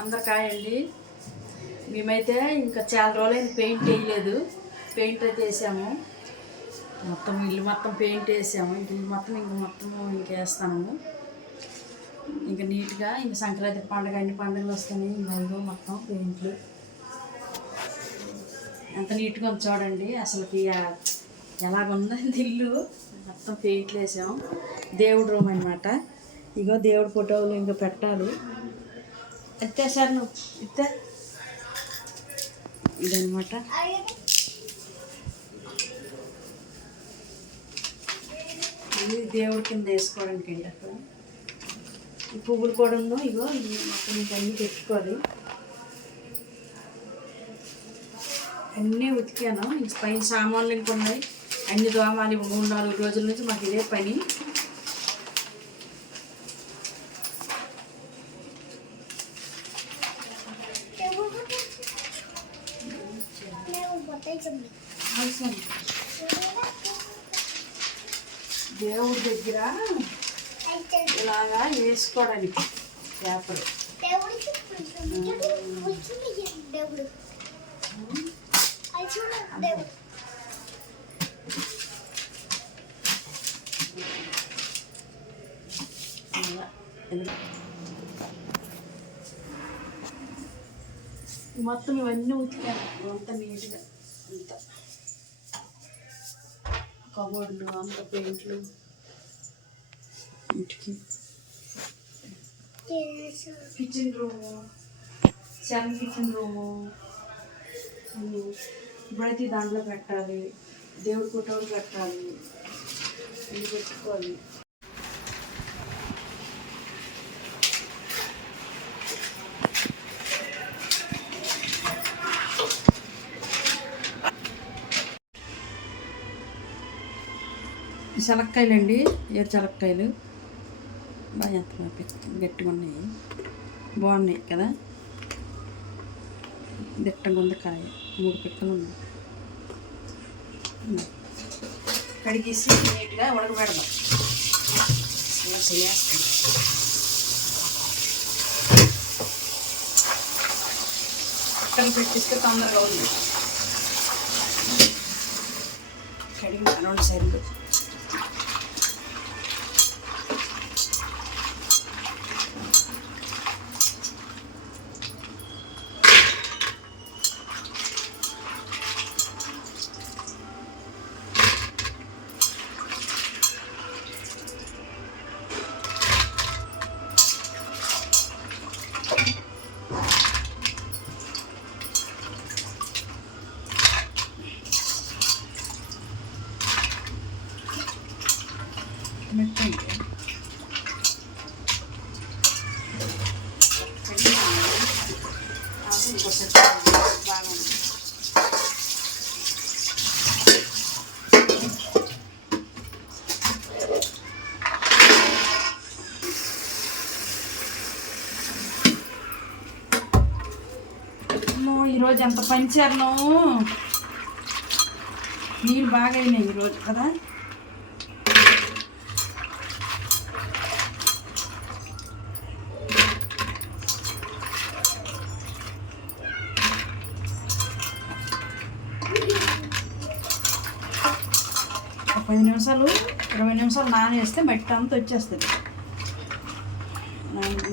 అందరికాయ అండి. మేమైతే ఇంకా చాలా రోజులైంది పెయింట్ వేయలేదు. పెయింట్ అయితే వేసాము, మొత్తం ఇల్లు మొత్తం పెయింట్ వేసాము. ఇల్లు మొత్తం ఇంకేస్తాము. ఇంకా నీట్గా ఇంకా సంక్రాంతి పండుగ అన్ని పండుగలు వస్తాయి. ఇంకా మొత్తం పెయింట్లు ఎంత నీట్గా ఉంది చూడండి. అసలుకి ఎలాగుందండి ఇల్లు. మొత్తం పెయింట్లు వేసాము. దేవుడు రూమ్ అనమాట. ఇగో దేవుడు ఫోటోలు ఇంకా పెట్టాలి. అంతే సార్ నువ్వు ఇస్తే ఇదనమాట. ఇది దేవుడి కింద వేసుకోవడానికి అండి. అక్కడ ఈ పువ్వులు కూడా ఉన్నావు. ఇగో మొత్తం ఇంకా అన్నీ పెట్టుకోవాలి. అన్నీ ఉతికాను. ఇంక పైన సామాన్లు ఇంక ఉన్నాయి, అన్ని దోమాలి. 3-4 రోజుల నుంచి మాకు ఇదే పని. దేవుడి దగ్గర ఇలాగా వేసుకోవడానికి పేపర్. మొత్తం ఇవన్నీ ఉతికాను అంత నీట్గా. అంత కబోర్డులు అంత పెయింట్లు ఇంటికి. కిచెన్ రూము, కిచెన్ రూము ఇప్పుడైతే దాంట్లో పెట్టాలి. దేవుడి ఫోటోలు పెట్టాలి, ఇల్లు పెట్టుకోవాలి. శనక్కాయలు అండి, శనక్కాయలు బాగా ఎంత గట్టిగా ఉన్నాయి, బాగున్నాయి కదా. దిట్టంగా ఉంది కాయ. 3 పిక్కలు ఉన్నాయి. కడిగేసి నీట్గా ఉడకబెడదాం. అలా చేస్తాం. పక్కన పెట్టిస్తే తొందరగా ఉంది. కడిగి 2 సైడ్లు మెట్టండి. ఈరోజు ఎంత పంచారు. నీళ్ళు బాగా అయినాయి ఈరోజు కదా. ఒక 10 నిమిషాలు 20 నిమిషాలు నానేస్తే మట్టి అంతా వచ్చేస్తుంది.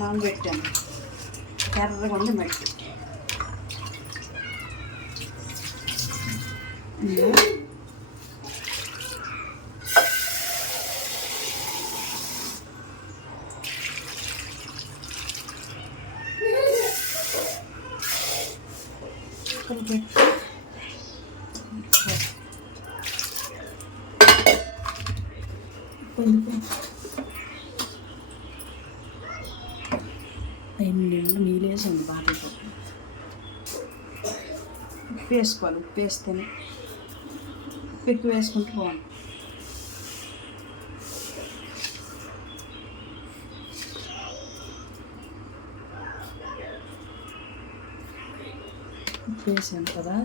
నానబెట్టాను, ఎర్రగా ఉంది మట్టి. పెట్టి నీళ్ళు వేసాను బాగా. ఉప్పు వేసుకోవాలి. ఉప్పు వేస్తేనే ఉప్పు ఎక్కువ వేసుకుంటూ బాగుంది. ఉప్పు వేసాను కదా.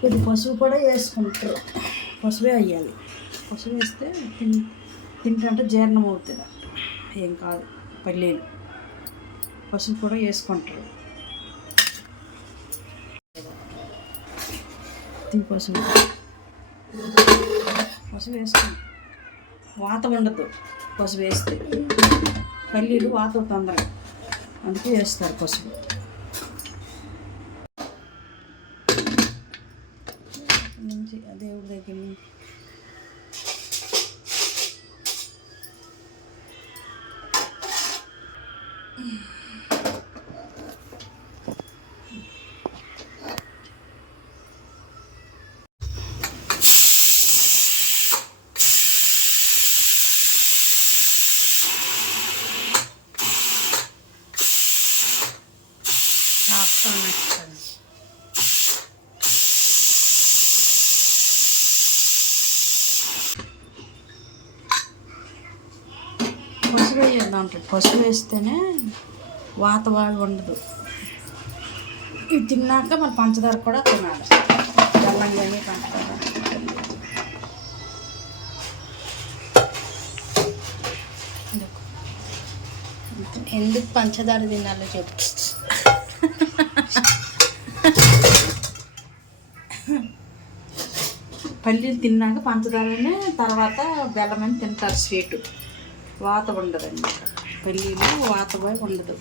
కొద్ది పసుపు కూడా వేసుకుంటారు. పసుపే వేయాలి. పసుపు వేస్తే తింటే జీర్ణం అవుతుంది. ఏం కాదు, పల్లీలు పసుపు కూడా వేసుకుంటారు. పసుపు పసుపు వేస్తాం, వాత ఉండదు పసుపు వేస్తే. పల్లీలు వాత తొందరగా, అందుకే వేస్తారు పసుపు. నుంచి దేవుడి దగ్గర నుంచి పసుపు వేయాలి దాంట్లో. పసుపు వేస్తేనే వాత బాగా ఉండదు. ఇవి తిన్నాక మన పంచదార కూడా తినాలి, బెల్లం కానీ పంచదార. ఎందుకు పంచదార తినాలో చెప్పు. పల్లీలు తిన్నాక పంచదారనే, తర్వాత బెల్లం అని తింటారు. స్వీటు వాత ఉండదండి, పల్లీలు వాత బాగా ఉండదు.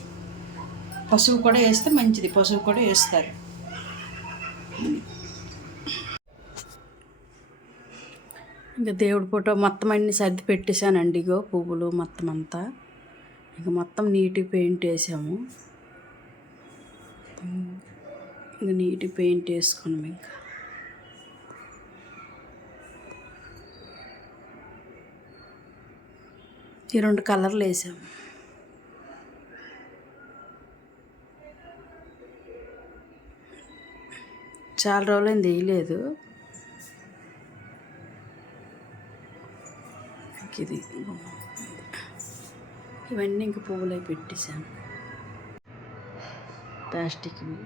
పసుపు కూడా వేస్తే మంచిది, పసుపు కూడా వేస్తారు. ఇంకా దేవుడి ఫోటో మొత్తం అన్నీ సర్ది పెట్టేశానండి. ఇగో పువ్వులు మొత్తం అంతా ఇంకా మొత్తం నీట్గా పెయింట్ వేసాము. ఇంకా నీట్గా పెయింట్ వేసుకున్నాం. ఇంకా ఈ 2 కలర్లు వేసాము. చాలా రోజులైంది వేయలేదు. ఇది ఇవన్నీ ఇంక పువ్వులే పెట్టేశాను, ప్లాస్టిక్వి.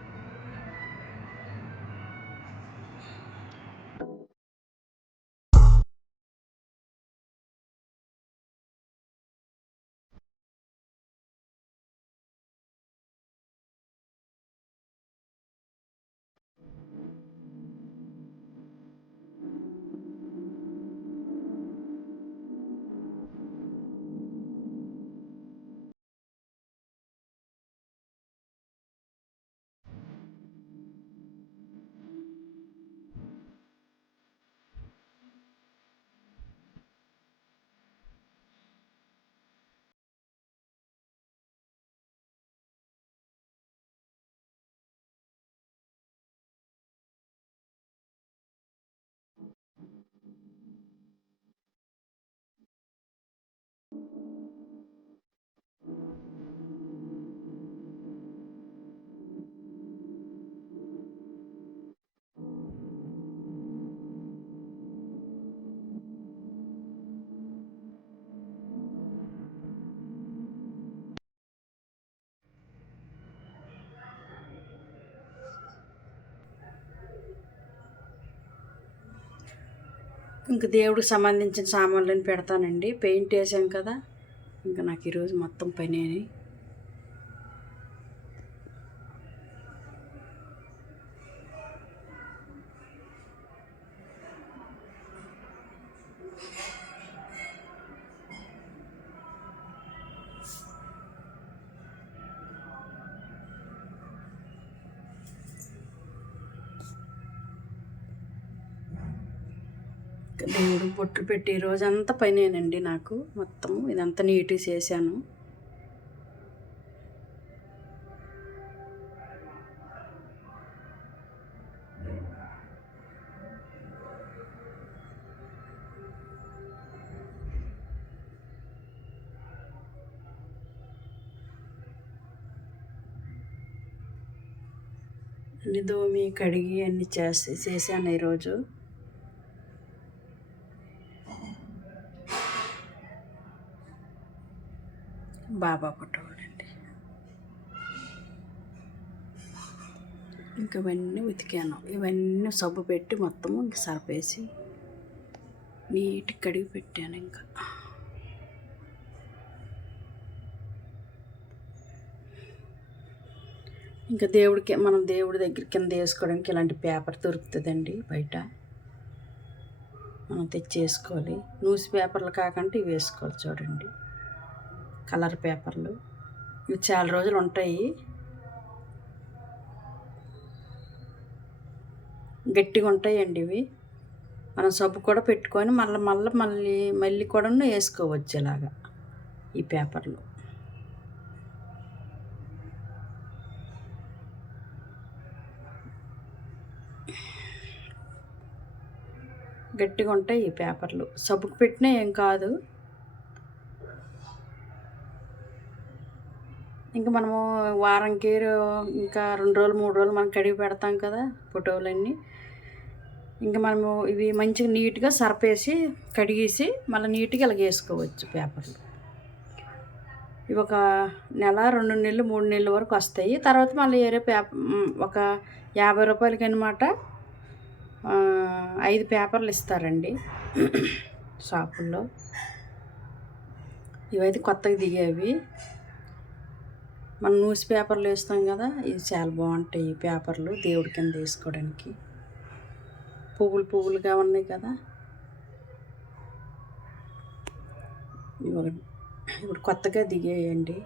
ఇంక దేవుడికి సంబంధించిన సామాన్లను పెడతానండి. పెయింట్ వేసాం కదా, ఇంకా నాకు ఈరోజు మొత్తం పని. దేవుడు బొట్లు పెట్టి రోజంతా పనేనండి నాకు. మొత్తం ఇదంతా నీట్గా చేశాను. అన్ని దోమి కడిగి అన్నీ చేశాను ఈరోజు. బాబా ఫోటోలండి. ఇంక ఇవన్నీ ఉతికాను. ఇవన్నీ సబ్బు పెట్టి మొత్తము ఇంక సర్పేసి నీట్గా కడిగి పెట్టాను. ఇంకా ఇంకా దేవుడికి మనం దేవుడి దగ్గర కింద వేసుకోవడానికి ఇలాంటి పేపర్ దొరుకుతుందండి బయట. మనం తెచ్చేసుకోవాలి. న్యూస్ పేపర్లు కాకుండా ఇవి వేసుకోవాలి. చూడండి, కలర్ పేపర్లు. ఇవి చాలా రోజులు ఉంటాయి, గట్టిగా ఉంటాయండి ఇవి. మనం సబ్బు కూడా పెట్టుకొని మళ్ళీ కూడా వేసుకోవచ్చు ఇలాగా ఈ పేపర్లు. గట్టిగా ఉంటాయి ఈ పేపర్లు, సబ్బుకు పెట్టినా ఏం కాదు. ఇంకా మనము వారంకి ఇంకా 2 రోజులు 3 రోజులు మనం కడిగి పెడతాం కదా ఫోటోలన్నీ. ఇంకా మనము ఇవి మంచిగా నీట్గా సర్పేసి కడిగేసి మళ్ళీ నీట్గా ఇలాగ వేసుకోవచ్చు పేపర్లు. ఇవి ఒక నెల 2 నెలలు 3 నెలల వరకు వస్తాయి. తర్వాత మళ్ళీ వేరే ఒక 50 రూపాయలకి అనమాట 5 పేపర్లు ఇస్తారండి షాపుల్లో. ఇవైతే కొత్తగా దిగేవి. మనం న్యూస్ పేపర్లు వేస్తాం కదా, ఇది చాలా బాగుంటాయి ఈ పేపర్లు దేవుడి కింద వేసుకోవడానికి. పువ్వులుగా ఉన్నాయి కదా. ఇప్పుడు కొత్తగా దిగేయండి.